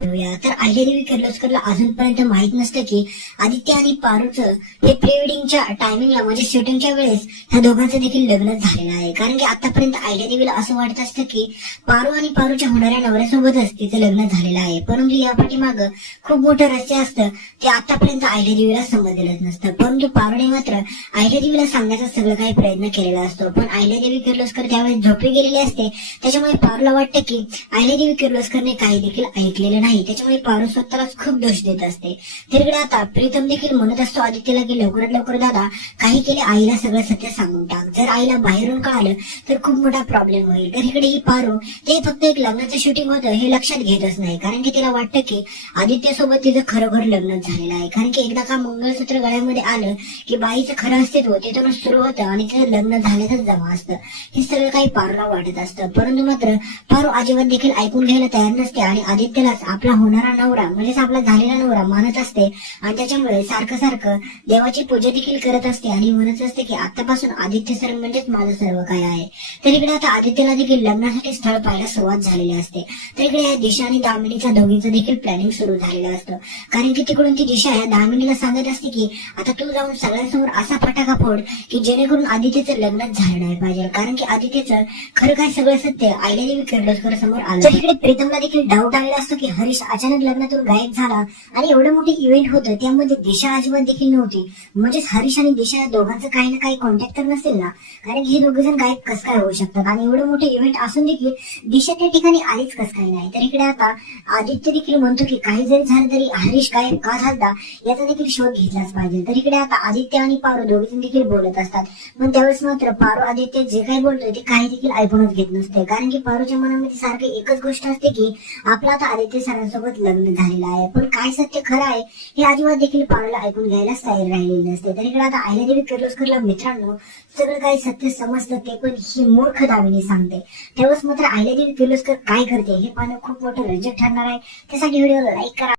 करूया. तर अहिल्यादेवी किर्लोस्करला अजूनपर्यंत माहीत नसतं की आदित्य आणि पारूचं हे प्री वेडिंगच्या टायमिंगला म्हणजे शूटिंगच्या वेळेस ह्या दोघांचं देखील लग्न झालेलं आहे. कारण की आतापर्यंत अहिल्यादेवीला असं वाटत असतं की पारू आणि पारूच्या होणाऱ्या नवऱ्यासोबतच तिचं लग्न झालेलं आहे. परंतु या पाठीमागं खूप मोठं रहस्य असतं ते आतापर्यंत अहिल्यादेवीला समजलेलंच नसतं. परंतु पारूने मात्र अहिल्यादेवीला सांगण्याचा सगळं काही प्रयत्न केलेला असतो. पण अहिल्यादेवी किर्लोस्कर त्यावेळेस झोपी गेलेली असते त्याच्यामुळे पारूला वाटतं की अहिल्यादेवी किर्लोस्करने काही देखील ऐकलेलं नाही नाही त्याच्यामुळे पारू स्वतःलाच खूप दोष देत असते. तिकडे आता प्रीतम देखील म्हणत असतो आदित्यला की लवकरात लवकर दादा काही केले आईला सगळं सत्य सांगून टाक. जर आईला बाहेरून कळालं तर खूप मोठा प्रॉब्लेम होईल. तर इकडे ही पारू ते फक्त एक लग्नाचं शूटिंग होतं हे लक्षात घेतच नाही. कारण की तिला वाटतं की आदित्य सोबत तिचं खरोखर लग्न झालेलं आहे. कारण की एकदा का मंगळसूत्र गळ्यामध्ये आलं की बाईचं खरं अस्तित्व तिथूनच सुरू होतं आणि तिचं लग्न झाल्यातच जमा असतं. हे सगळं काही पारूला वाटत असतं. परंतु मात्र पारू अजिबात देखील ऐकून घ्यायला तयार नसते आणि आदित्यलाच आपला होणारा नवरा म्हणजेच आपला झालेला नवरा मानत असते आणि त्याच्यामुळे सारखं सारखं देवाची पूजा देखील करत असते आणि म्हणत असते की आतापासून आदित्य सर म्हणजेच माझं सर्व काय आहे. तर इकडे आता आदित्यला देखील लग्नासाठी स्थळ पाहायला सुरुवात झालेली असते. तर इकडे या दिशा आणि दामिनीच्या दोघींचं देखील प्लॅनिंग सुरू झालेलं असतं. कारण की तिकडून ती दिशा या दामिनीला सांगत असते की आता तू जाऊन सगळ्यांसमोर असा फटाका फोड की जेणेकरून आदित्यचं लग्नच झालं नाही पाहिजे. कारण की आदित्यचं खरं काय सगळं सत्य आयल्यादेवी किर्लोस्कर समोर आलं इकडे प्रीतमला देखील डाऊट आलेला असतो की हरीश अचानक लग्नातून गायब झाला आणि एवढं मोठे इव्हेंट होतं त्यामध्ये दिशा अजिबात देखील नव्हती. म्हणजेच हरीश आणि दिशा दोघांचं काही ना काही कॉन्टॅक्ट तर नसेल ना? कारण हे दोघे जण गायब कस काय होऊ शकतात? आणि एवढं मोठे इव्हेंट असून देखील दिशा त्या ठिकाणी आलीच कस काय नाही? तर इकडे आता आदित्य देखील म्हणतो की काही जरी झालं तरी हरीश गायब का झाला याचा देखील शोध घेतलाच पाहिजे. तर इकडे आता आदित्य आणि पारू दोघे जण देखील बोलत असतात. पण त्यावेळेस मात्र पारू आदित्य जे काही बोलतोय ते काही देखील ऐकूनच घेत नसते कारण की पारूच्या मनामध्ये सारखी एकच गोष्ट असते की आपला आता आदित्य सरांसोबत लग्न झालेलं आहे. पण काय सत्य खरं आहे हे अजिबात देखील पारूला ऐकून घ्यायला तयार राहिलेली नसते. तर इकडे आता आयलादेवी किर्लोस्करला मित्रांनो सगळं काही सत्य समजतं ते पण ही मूर्ख दाविनी सांगते. तेव्हाच मात्र आयलादेवी किर्लोस्कर काय करते हे पाहणं खूप मोठं रंजक ठरणार आहे. त्यासाठी व्हिडिओला लाईक करा.